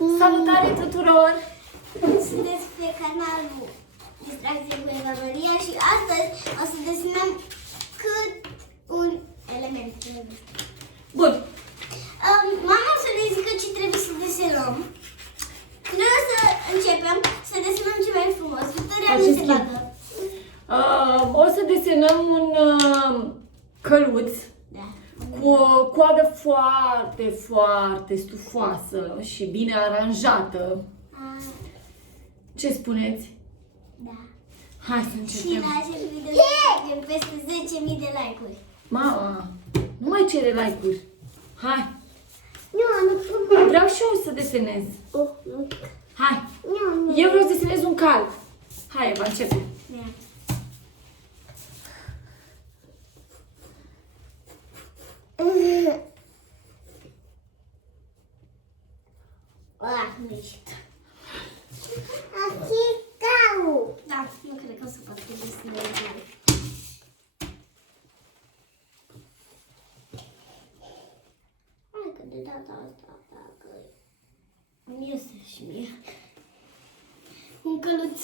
Salutare tuturor! Sunteți pe canalul Distracție cu Eva Maria și astăzi o să desenăm cât un element. Bun. Mama o să ne zică ce trebuie să desenăm. Noi o să începem să desenăm ce mai frumos. Victoria nu se bagă. O să desenăm un căluț cu o coadă foarte, foarte stufoasă și bine aranjată. Ce spuneți? Da. Hai să Și începem. la acest video avem peste 10.000 de like-uri. Mama, nu mai cere like-uri. Hai, Nu. vreau și eu să desenez. Nu. Hai, Nu. eu vreau să desenez un cal. Hai, Eva, începe. Nu ieșit. Da, nu cred că o să pot fi destul de mare. Hai că de data asta, dacă îmi iese și mie. Un căluț.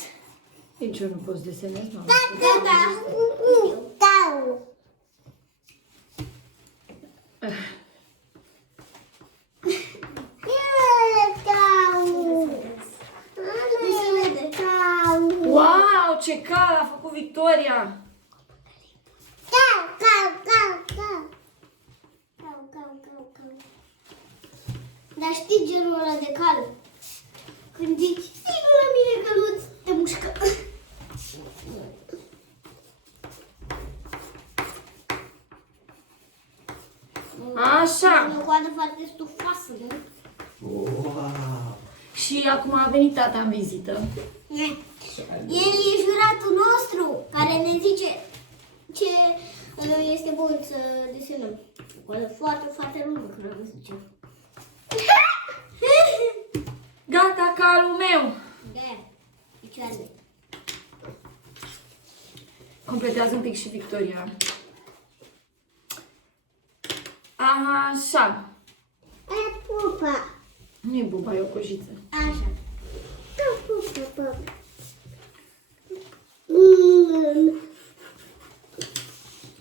Nici eu nu pot să desenez, nu? Da. Wow, ce cal a făcut Victoria! Dar știi genul ăla de cal? Când zici, sigur la mine căluț, te mușcă. Așa. E o coadă foarte stufoasă, nu? Wow! Și acum a venit tata în vizită. El e juratul nostru care ne zice ce este bun să desenăm. O coadă foarte, foarte lungă, când am văzut ce. Gata, calul meu! Da, picioarele. Completează un pic și Victoria. Așa. Pupa. Nu e buba, e o cojiță. Așa. Pupa.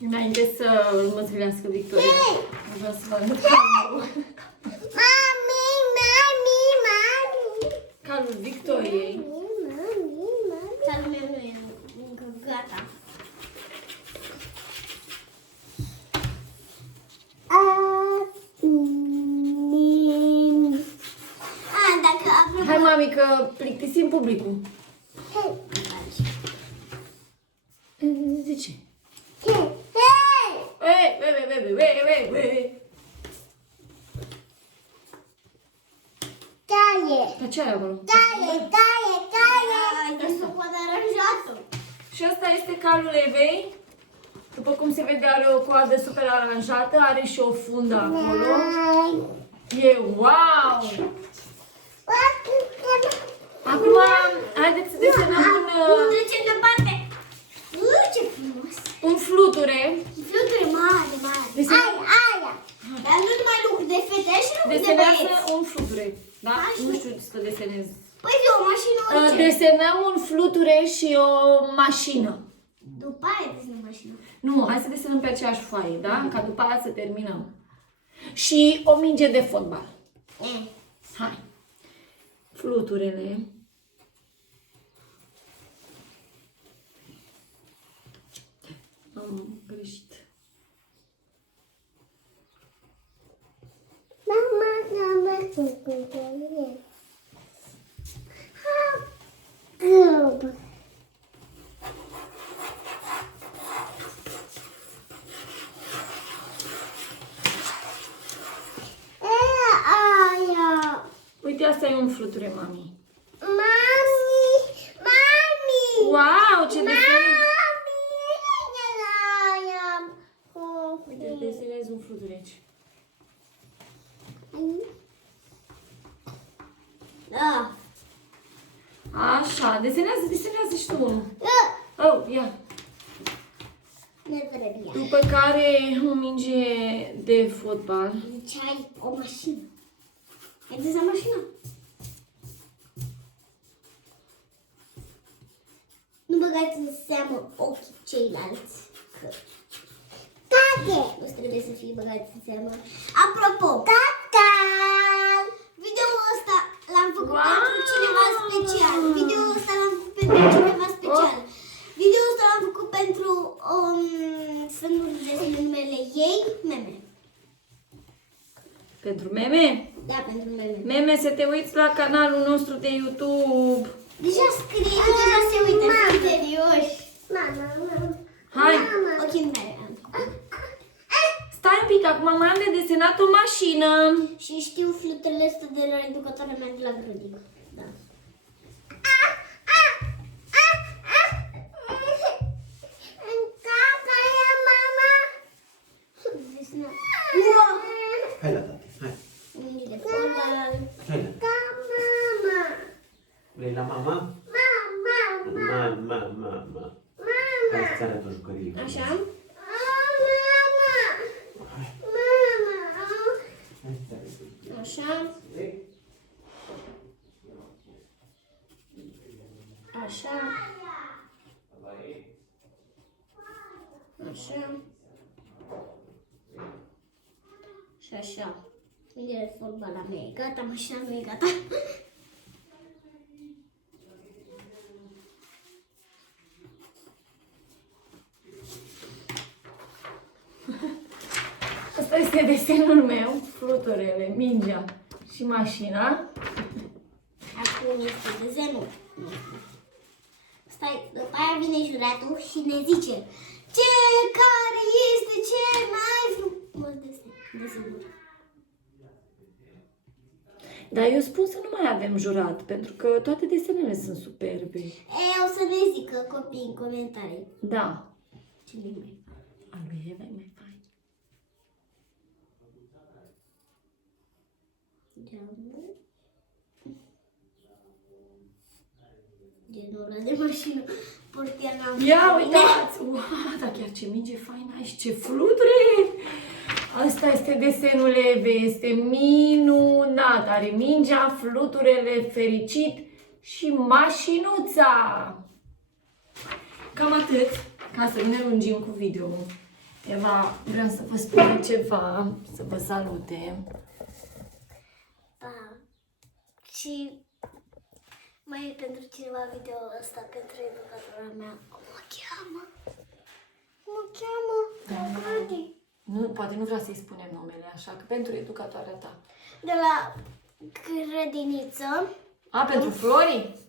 Înainte să mă zvilească Victoria, vreau să vă arăt calul. Calul Victoriei. Calul meu nu e încă gata. Dacă apropo... Hai, mami, că plictisim publicul. De ce? Dar ce ai acolo? Este o coadă aranjată. Și asta este calul Evei. După cum se vede, are o coadă super aranjată, are și o fundă acolo. E wow! Acum, haideți să desenăm Trecem departe. Ce frumos. un fluture. Fluturi mari. Dar nu numai lucruri de fete și lucruri de Desenează băieți. un fluture. Da? Așa. Nu știu să desenez. Păi de o mașină orice. Desenăm un fluture și o mașină. După aia desenăm mașină. Nu, hai să desenăm pe aceeași foaie, da? Ca după aia să terminăm. Și o minge de fotbal. Hai. Fluturele. Am greșit. Uite, asta e un fluture, mami. Wow, ce desen! Uite, desenezi un fluture aici. Da. Așa, desenează și tu unul. Oh, ia. Ne vrem ea. După care o minge de fotbal. Ziceai o mașină. Ai desenat mașina? băgați în seamă ochii ceilalți. Tate! Nu trebuie să fie băgați în seamă. Apropo, tata! Videoul ăsta l-am făcut pentru cineva special. Videoul ăsta l-am făcut pentru cineva special. Videoul ăsta l-am făcut pentru să nu râdeți numele ei, Meme. Pentru Meme? Da, pentru Meme. Meme, să te uiți la canalul nostru de YouTube. Deja scrie, deja se uită, sunt serioși. Mama. Hai. Ochii mei. Stai un pic, acum mai am de desenat o mașină. Și știu flutele astea de la educatoarea mea de la grădină. Da. Hai la tati, hai. Mingi de fotbal. Hai la. Vrei la mama? Mama. Hai să-ți arăt o jucărie. Așa? Hai să-ți arăt o jucărie. Așa. Așa. Așa. Și așa. Minge de fotbal la mea e gata, mașina mea e gata. Asta este desenul meu, fluturele, mingea și mașina. Acum este desenul. Stai, după aia vine juratul și ne zice care este cel mai frumos desenul. Dar eu spun să nu mai avem jurat, pentru că toate desenele sunt superbe. O să ne zică copiii în comentarii. Da. Cine e mai fain? Al lui Eva e mai fain. Genul ăla de mașină. Portiera. Ia uitați! Wow, dar chiar ce minge faină ai și ce fluturi! Asta este desenul Evei, este minunat! Are mingea, fluturele, fericit și mașinuța! Cam atât, ca să nu ne lungim cu video-ul. Eva vrea să vă spună ceva, să vă salute. Da. Și mai e pentru cineva video ăsta, pentru educatora mea. Cum mă cheamă? Arcadi. Nu, poate nu vrea să-i spunem numele, așa că pentru educatoarea ta. De la grădiniță. A, pentru Flori?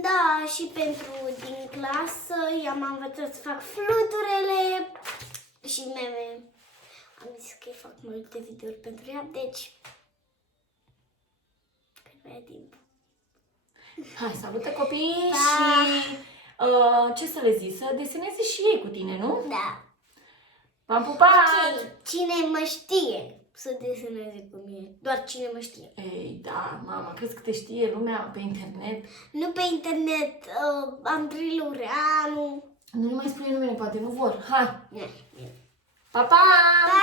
Da, și pentru din clasă. I-am învățat să fac fluturele și Meme. Am zis că îi fac multe videouri pentru ea, deci când mai e timp. Hai, salută copiii Da. și ce să le zic, să deseneze și ei cu tine, nu? Da. V-am pupat! Ok, cine mă știe să deseneze cu mine? Doar cine mă știe. Ei, da, mama, crezi că te știe lumea pe internet? Nu pe internet, Andrei Laureanu. Nu le mai spune numele, poate nu vor. Hai! Ne. Pa, pa! Pa!